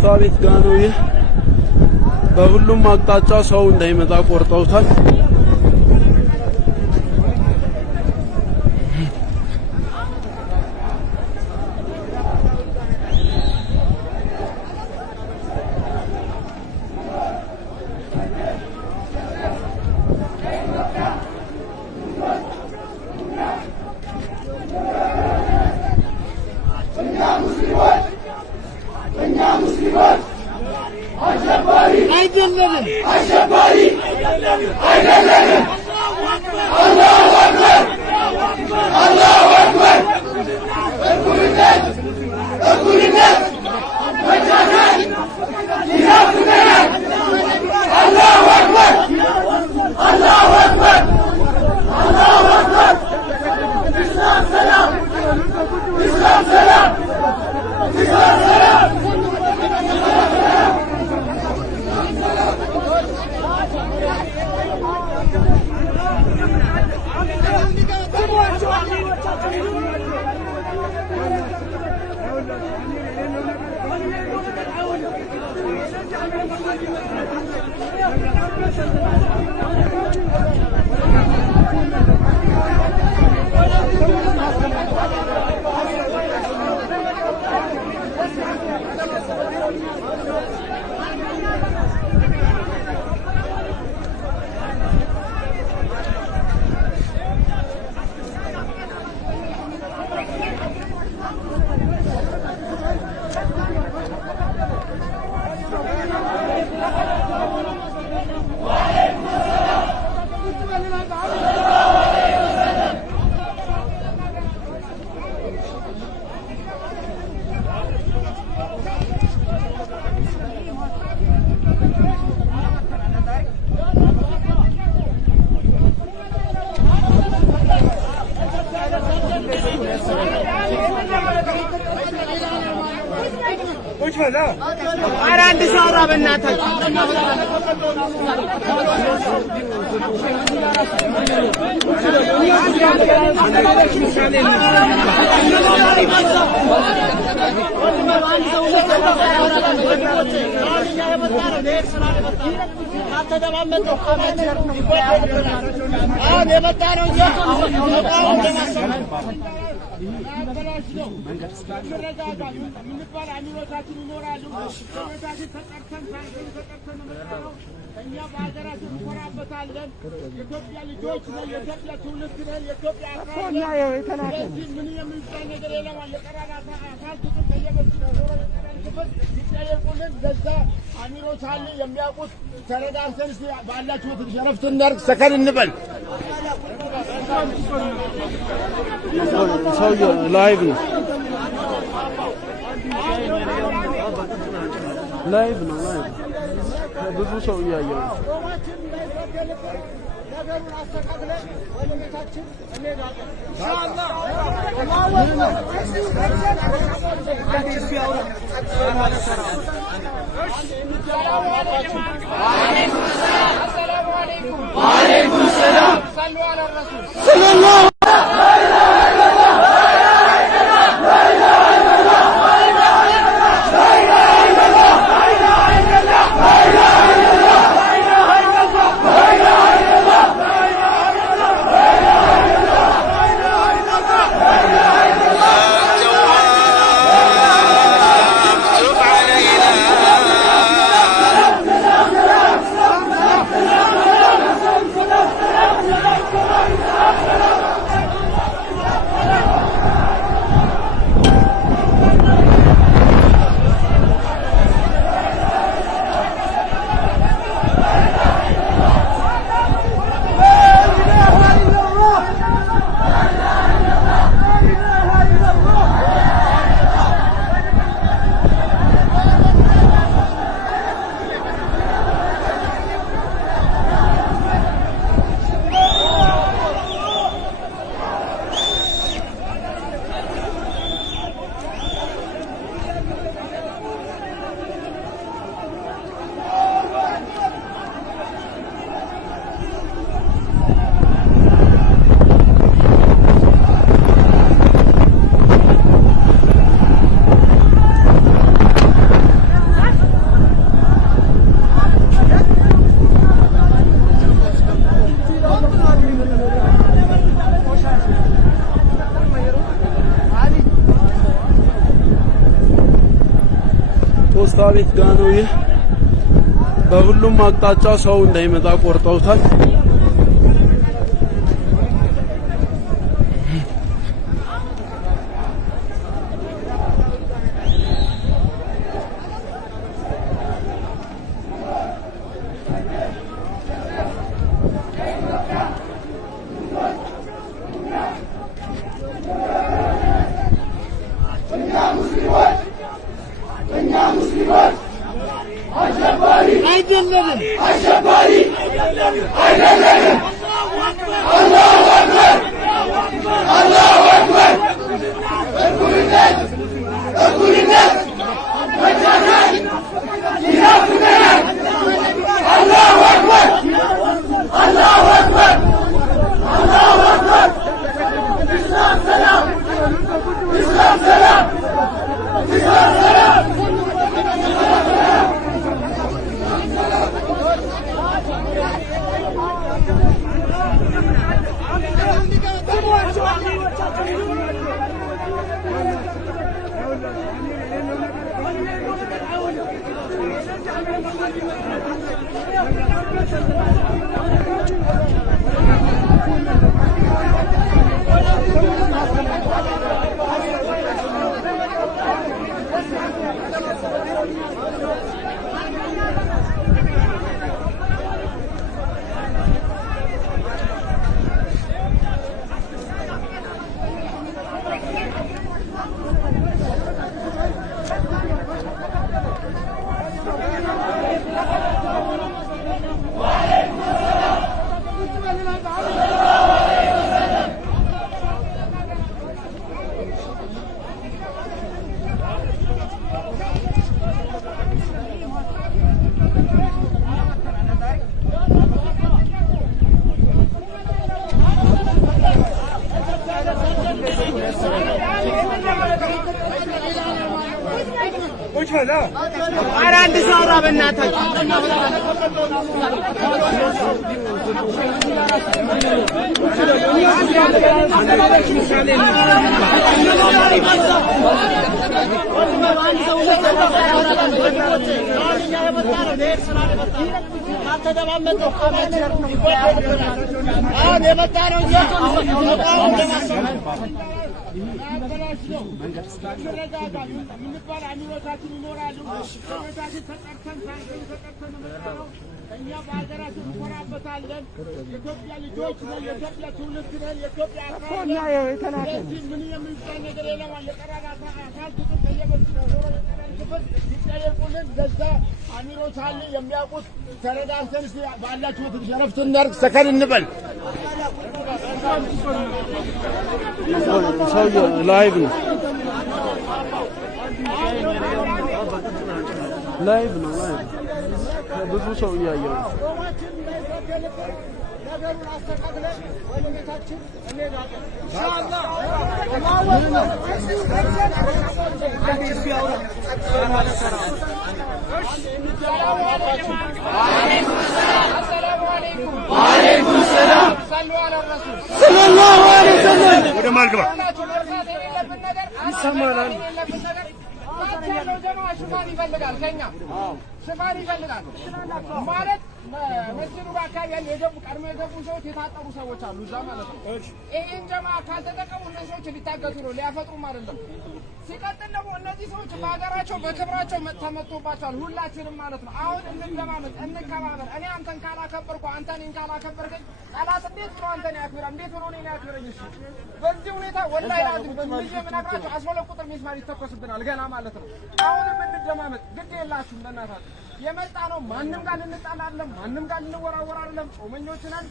ደስታ ቤት ጋር ነው ይሄ። በሁሉም አቅጣጫ ሰው እንዳይመጣ ቆርጠውታል። አንድ ሰው በእናታችሁ لايف لايف ብዙ ሰው እያየ ነው። وعليكم السلام صلوا على الرسول صلى الله السلام ፖስታ ቤት ጋር ነው ይህ። በሁሉም አቅጣጫ ሰው እንዳይመጣ ቆርጠውታል። አራንድ ሰውራ በእናታችሁ ላይቭ ነው ላይቭ ብዙ ሰው እያየው ነው። ወአለይኩም ሰላም ሰሉ ዐለ ረሱል ሰለላሁ ዐለይሂ ወሰለም ወደ ማልገባ ይሰማናል። ሽፋን ይፈልጋል ከኛ ሽፋን ይፈልጋል ማለት መስጊዱ አካባቢ ያሉ የገቡ ቀድሞ የገቡ ሰዎች የታጠቡ ሰዎች አሉ እዛ ማለት ነው። ይሄን ጀማ ካልተጠቀሙ እነዚህ ሰዎች ሊታገቱ ነው፣ ሊያፈጥሩም አይደለም። ሲቀጥል ደግሞ እነዚህ ሰዎች በሀገራቸው በክብራቸው ተመቶባቸዋል፣ ሁላችንም ማለት ነው። አሁን እንለማመጥ፣ እንከባበር። እኔ አንተን ካላከበርኩ አንተ እኔን ካላከበርከኝ ጠላት እንዴት ብሎ አንተን ያክብራል? እንዴት ብሎ እኔን ያክብረኝ? እሺ በዚህ ሁኔታ ወላሂ ላዝም በሚል የምነግራቸው 12 ቁጥር ሚስማር ይተኮስብናል ገና ማለት ነው። አሁንም እንደማመጥ ግድ የላችሁም ለእናታችሁ የመጣ ነው። ማንም ጋር ልንጣላ አይደለም፣ ማንም ጋር ልንወራወር አይደለም። ጾመኞች ነን።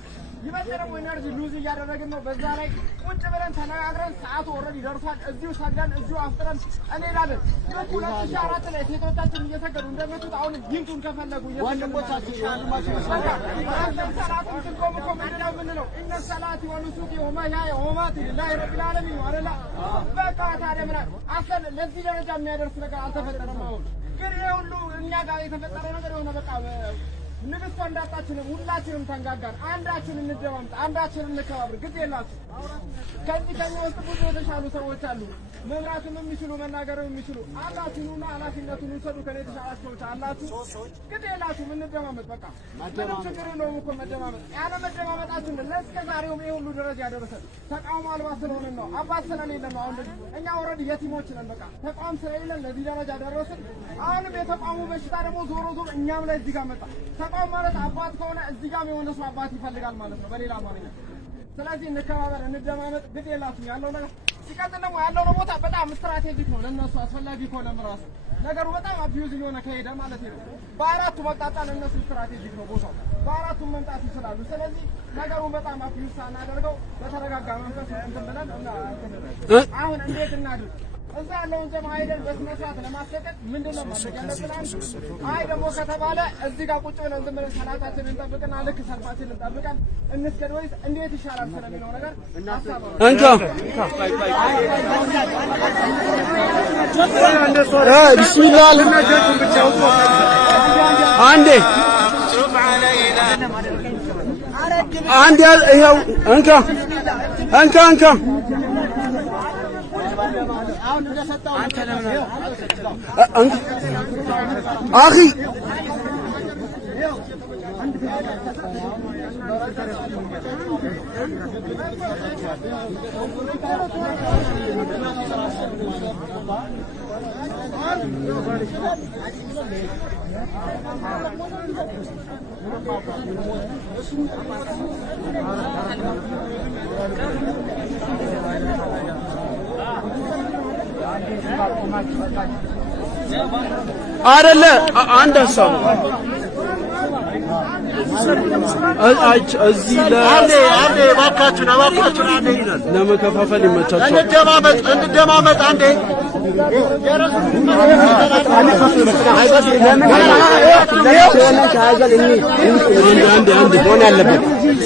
ይበልጥ ደግሞ ኢነርጂ ሉዝ እያደረግን ነው። በዛ ላይ ቁጭ ብለን ተነጋግረን ሰዓቱ ኦልሬዲ ደርሷል። እዚሁ ሰግደን እዚሁ አፍጥረን እንሄዳለን። 2004 ላይ ሴቶቻችን እየሰገዱ እንደመጡት አሁንም ይምጡን ከፈለጉ ወንድሞቻችን ሰላቱን ስንቆም እኮ ምንድን ነው የምንለው? ኢነ ሰላቲ ወኑሱኪ ወመሕያየ ወመማቲ ሊላሂ ረቢል ዓለሚን አይደለ? በቃ ታዲያ ምን አሰል ለዚህ ደረጃ የሚያደርስ ነገር አልተፈጠረም። አሁን ግን ይሄ ሁሉ እኛ ጋር የተፈጠረው ነገር የሆነ በቃ ንግስቷ እንዳጣችን ሁላችንም ተንጋጋን። አንዳችን እንደማምጥ አንዳችን እንከባበር ግድ የላችሁ። ከዚህ ውስጥ ብዙ የተሻሉ ሰዎች አሉ። መምራትም የሚችሉ መናገርም የሚችሉ አላችሁና ኃላፊነቱን ውሰዱ። ከኔ ተሻላችሁ አላችሁ ግድ የላችሁ። እንደማመጥ በቃ ምንም ችግር የለውም እኮ መደማመጥ። ያለ መደማመጣችን ለእስከ ዛሬውም ይሄ ሁሉ ደረጃ ያደረሰን ተቃውሞ አልባ ስለሆነ ነው። አባት ስለሌለን ነው። አሁን እኛ ኦልሬዲ የቲሞች ነን። በቃ ተቃውሞ ስለሌለን ለዚህ ደረጃ ደረስን። አሁንም የተቃውሞ በሽታ ደግሞ ዞሮ ዞሮ እኛም ላይ እዚህ ጋር መጣ። ተቃውሞ ማለት አባት ከሆነ እዚህ ጋር የሆነ ሰው አባት ይፈልጋል ማለት ነው በሌላ አማርኛ። ስለዚህ እንከባበር፣ እንደማመጥ ግድ የላችሁ ያለው ነገር። ሲቀጥል ደግሞ ያለው ቦታ በጣም ስትራቴጂክ ነው ለነሱ አስፈላጊ ከሆነ ራሱ ነገሩ በጣም አቢዩዝ እየሆነ ከሄደ ማለት ነው። በአራቱ መጣጣ ለነሱ ስትራቴጂክ ነው ቦታው፣ በአራቱ መምጣት ይችላሉ። ስለዚህ ነገሩን በጣም አቢዩዝ ሳናደርገው በተረጋጋ መንፈስ እንትን ብለን አሁን እንዴት እናድርግ? እዛ ያለውን ጀማ አይደል በስነ ስርዓት ለማስለቀቅ ምንድነው ማድረግ ያለብን? አይ ደግሞ ከተባለ እዚህ ጋር ቁጭ ብለን ዝም ብለን ሰላታችንን እንጠብቅና ልክ ሰልፋችንን እንጠብቀን እንስገድ ወይስ እንዴት ይሻላል ስለሚለው ነገር ቢስሚላህ አንዴ ይኸው እንካ أخي አይደለ አንድ ሀሳብ እዚህ አንዴ ባካችሁን አንዴ ለመከፋፈል ይመቻቸዋል። እንደማመጥ አንዴ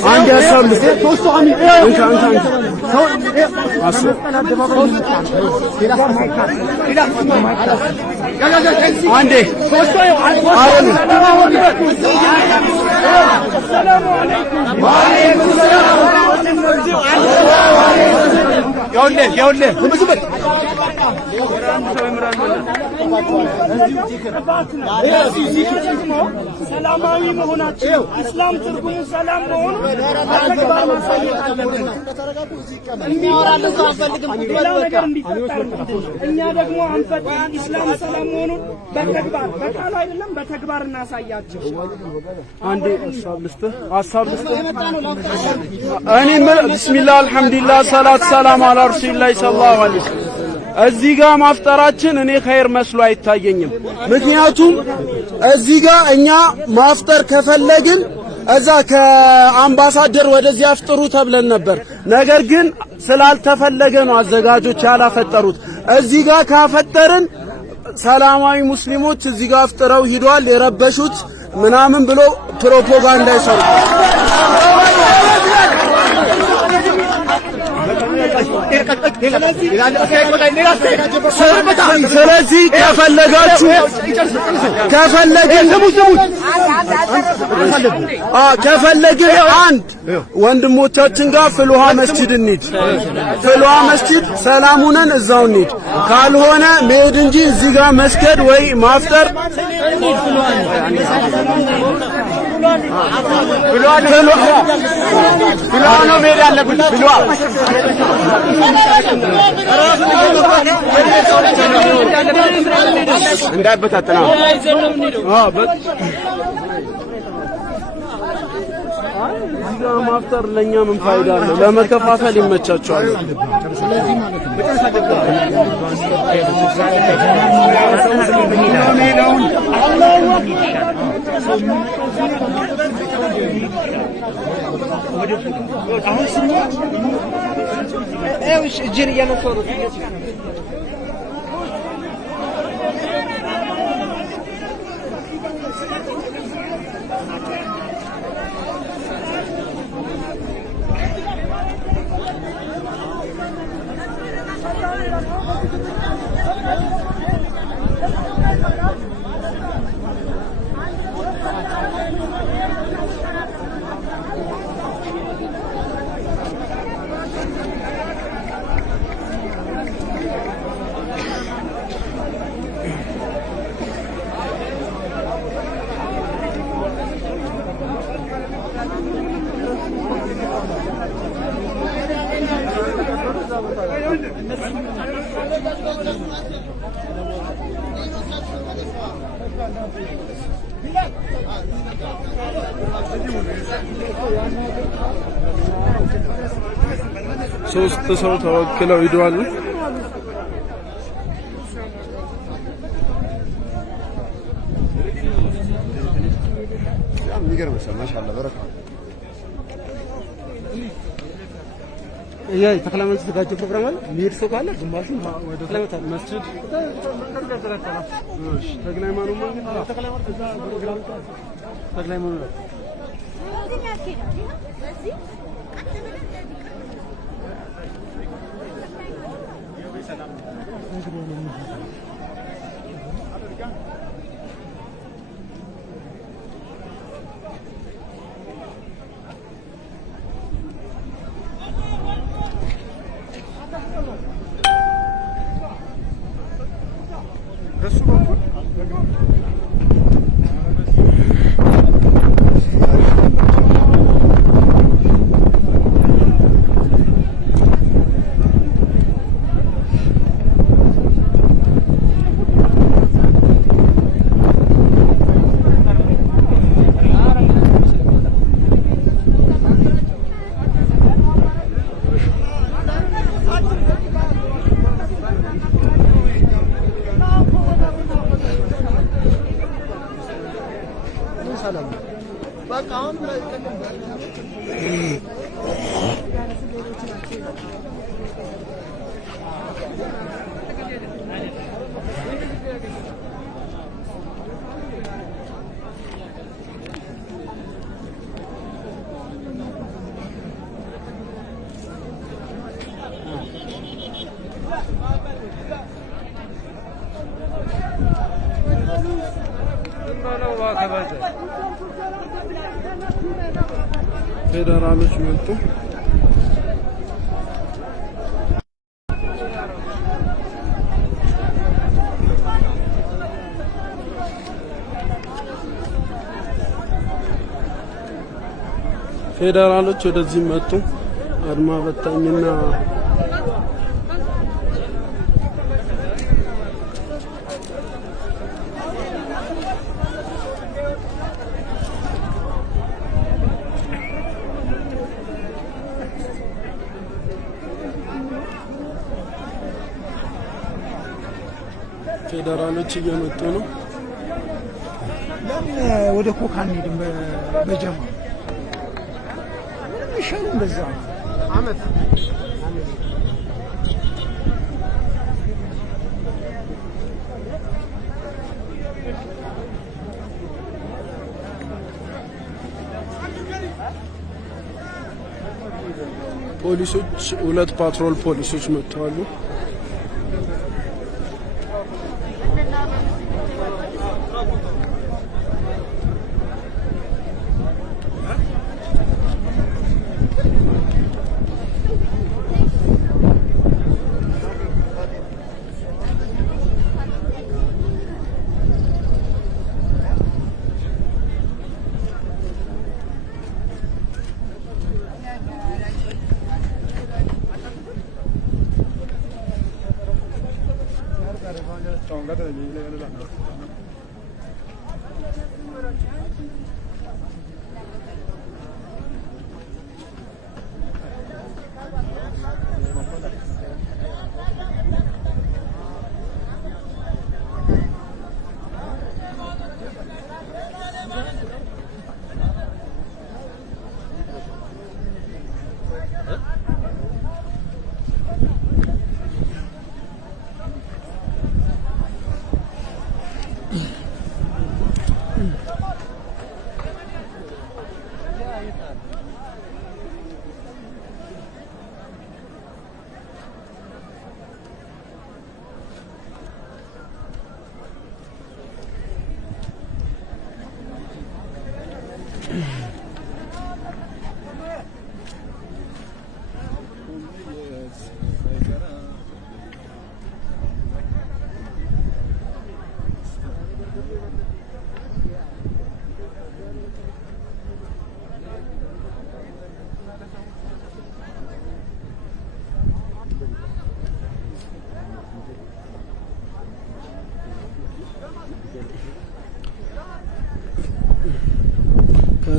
አንድ ሀሳብ አንዴ ሰላማዊ መሆናቸው እስላም ትርጉሙ ሰላም መሆኑ በተግባር ማሳየት አለብን። የሚያወራልን ሰው አንፈልግም። ሌላው ነገር እንዲፈጠር እኛ ደግሞ አንፈልግም። ኢስላም ሰላም መሆኑን በተግባር በቃል አይደለም በተግባር እናሳያቸው። አንዴ ሐሳብ ልስጥህ እኔ ቢስሚላህ አልሐምዱሊላህ ሰላት ሰላም አላ ረሱሊላህ ሰለላሁ ዐለይሂ ወሰለም እዚህ ጋር ማፍጠራችን እኔ ኸይር መስሎ አይታየኝም። ምክንያቱም እዚህ ጋር እኛ ማፍጠር ከፈለግን እዛ ከአምባሳደር ወደዚህ አፍጥሩ ተብለን ነበር። ነገር ግን ስላልተፈለገ ነው አዘጋጆች ያላፈጠሩት። እዚህ ጋር ካፈጠርን ሰላማዊ ሙስሊሞች እዚህ ጋር አፍጥረው ሂዷል የረበሹት ምናምን ብሎ ፕሮፓጋንዳ ይሰሩ። ስለዚህ ከፈለግን አንድ ወንድሞቻችን ጋር ፍልውሃ መስጂድ እንሂድ። ፍልውሃ መስጂድ ሰላሙነን እዛው እንሂድ። ካልሆነ መሄድ እንጂ እዚህ ጋር መስገድ ወይ ማፍጠር ፍልውሃ ነው መሄድ ያለብን። ፍልውሃ እንዳይበታተና እዚህ ጋር ማፍጠር ለኛ ምን ፋይዳ አለው? ለመከፋፈል ይመቻቸዋል። ስለዚህ ሶስት ሰው ተወክለው ሄደዋል። የሚገርም ሰው ማሻአላ በረካ ያ ተክለማን ተዘጋጀ ፕሮግራም አለ። ሚሄድ ሰው ካለ ግማሹ ወደ ተክለማን መስጂድ ተክለማን ፌደራሎች መጡ። ፌደራሎች ወደዚህ መጡ። አድማ በታኝና ፌደራሎች እየመጡ ነው። ለምን ወደ ኮካ እንሄድም? በጀማ ይሻል እንደዛ አመት ፖሊሶች ሁለት ፓትሮል ፖሊሶች መጥተዋል።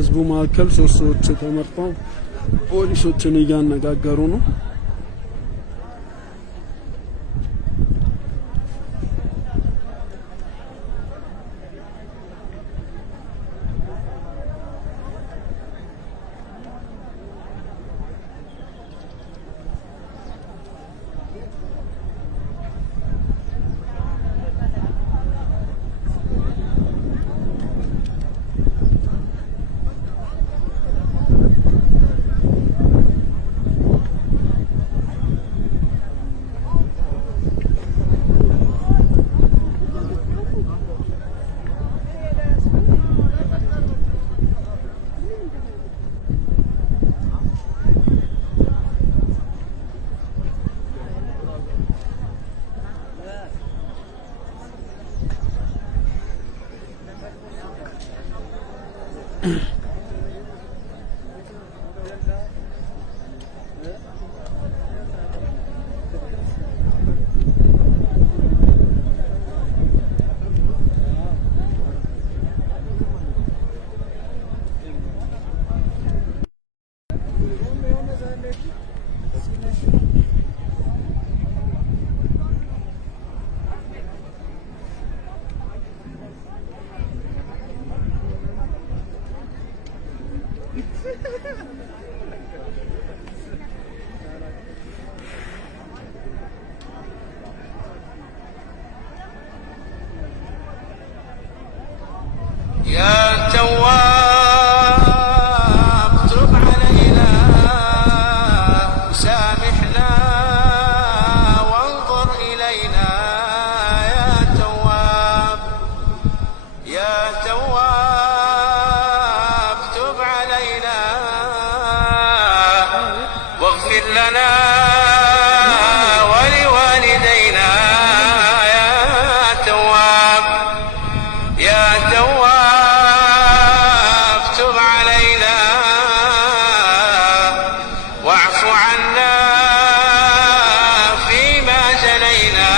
ከህዝቡ መካከል 3 ሰዎች ተመርጠው ፖሊሶችን እያነጋገሩ ነው። يا تواب تب علينا وسامحنا وانظر إلينا يا تواب يا تواب تب علينا واغفر لنا ولوالدينا يا تواب يا تواب تب علينا واعف عنا فيما جنينا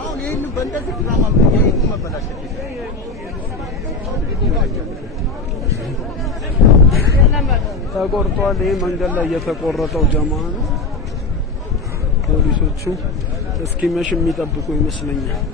አሁን ይሄን በእንደዚህ ድራማ ይሄን መበላሸት ተቆርጧል። ይሄ መንገድ ላይ የተቆረጠው ጀማ ነው። ፖሊሶቹ እስኪመሽ የሚጠብቁ ይመስለኛል።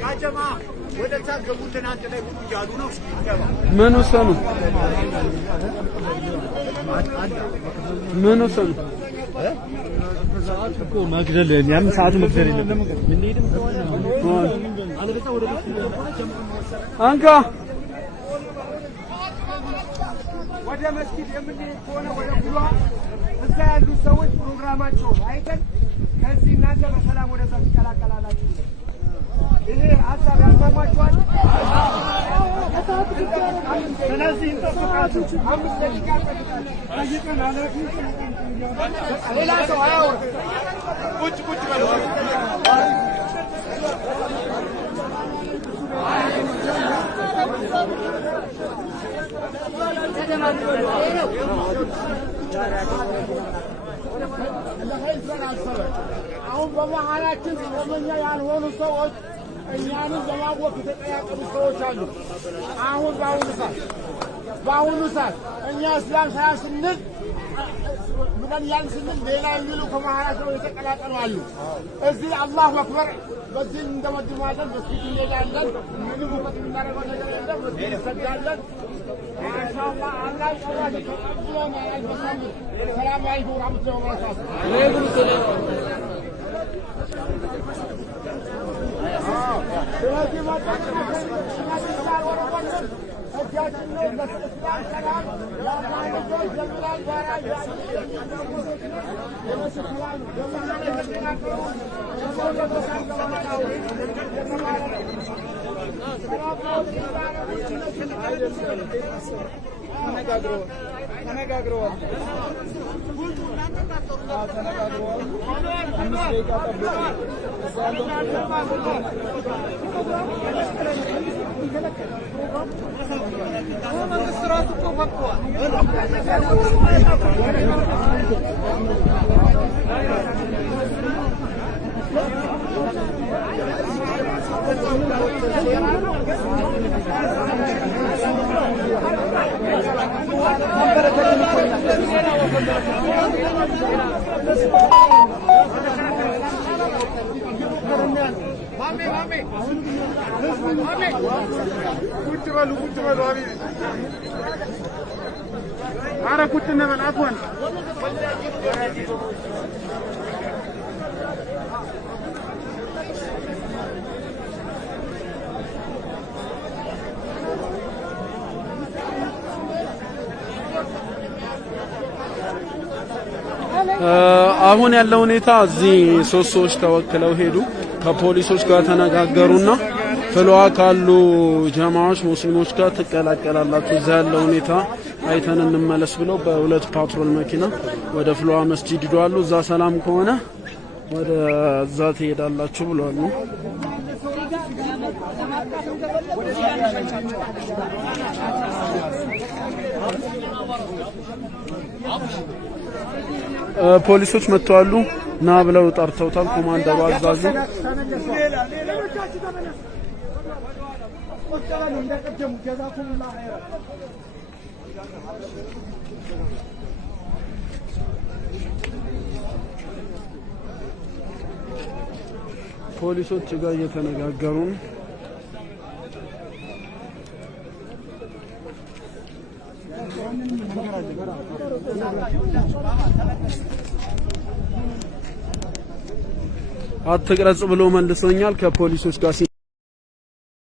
يا جماعة ولا تاكلوا تنانت لا يقولوا يالونا وش من وصلوا من وصلوا ما قدر يا عم ساعات مقدر انكا ወደ መስጊድ የምንሄድ ከሆነ ወደ ጉራ እዛ ያሉ ሰዎች ፕሮግራማቸው አይተን ከዚህ እናንተ በሰላም ወደዛ ትቀላቀላላችሁ። ይሄ ሀሳብ ያስማማችኋል? ስለዚህ እንጠብቃችሁ። 5 ደቂቃ ጠይቀን አለፊ ሌላ ሰው አያወር ቁጭ በሉ አሁን በመሀላችን ጾመኛ ያልሆኑ ሰዎች እኛንም በማወቅ የተጠያቀሙ ሰዎች አሉ። አሁን በአሁኑ ሰዓት እኛ እስላም ሳያስንል ምን ያልን ስንል ሌላ የሚሉ ከመሀላቸው የተቀላቀሉ አሉ። እዚህ አላሁ አክበር በዚህ እንደመድማለን መስጊድ እንሄዳለን። ምንም ውቀት የምናደርገው ነገር የለም። መስጊድ እንሰግዳለን። ማሻአላህ አላህ ይቀበል ተቀብሎና ያልበሳም ሰላም አለይኩም ወራህመቱላሂ ወበረካቱ። ወአለይኩም ሰላም ስለዚህ ማጣቀም ወረቀት እጃችን ነው ለእስላም ሰላም ያላህ ልጆች ጀምራል ባራ ተነጋግረዋል። ቁጭ በሉ አቤት ኧረ ቁጭ እንበል አትሆን አሁን ያለው ሁኔታ እዚህ 3 ሰዎች ተወክለው ሄዱ። ከፖሊሶች ጋር ተነጋገሩና ፍልዋ ካሉ ጀማዓዎች ሙስሊሞች ጋር ትቀላቀላላችሁ፣ እዛ ያለው ሁኔታ አይተን እንመለስ ብለው በሁለት ፓትሮል መኪና ወደ ፍልዋ መስጂድ ሄደዋል። እዛ ሰላም ከሆነ ወደ እዛ ትሄዳላችሁ ብለዋል። ፖሊሶች መጥተዋል። ና ብለው ጠርተውታል። ኮማንደሩ አዛዡ ፖሊሶች ጋር እየተነጋገሩ ነው። አትቅረጽ ብሎ መልሶኛል። ከፖሊሶች ጋር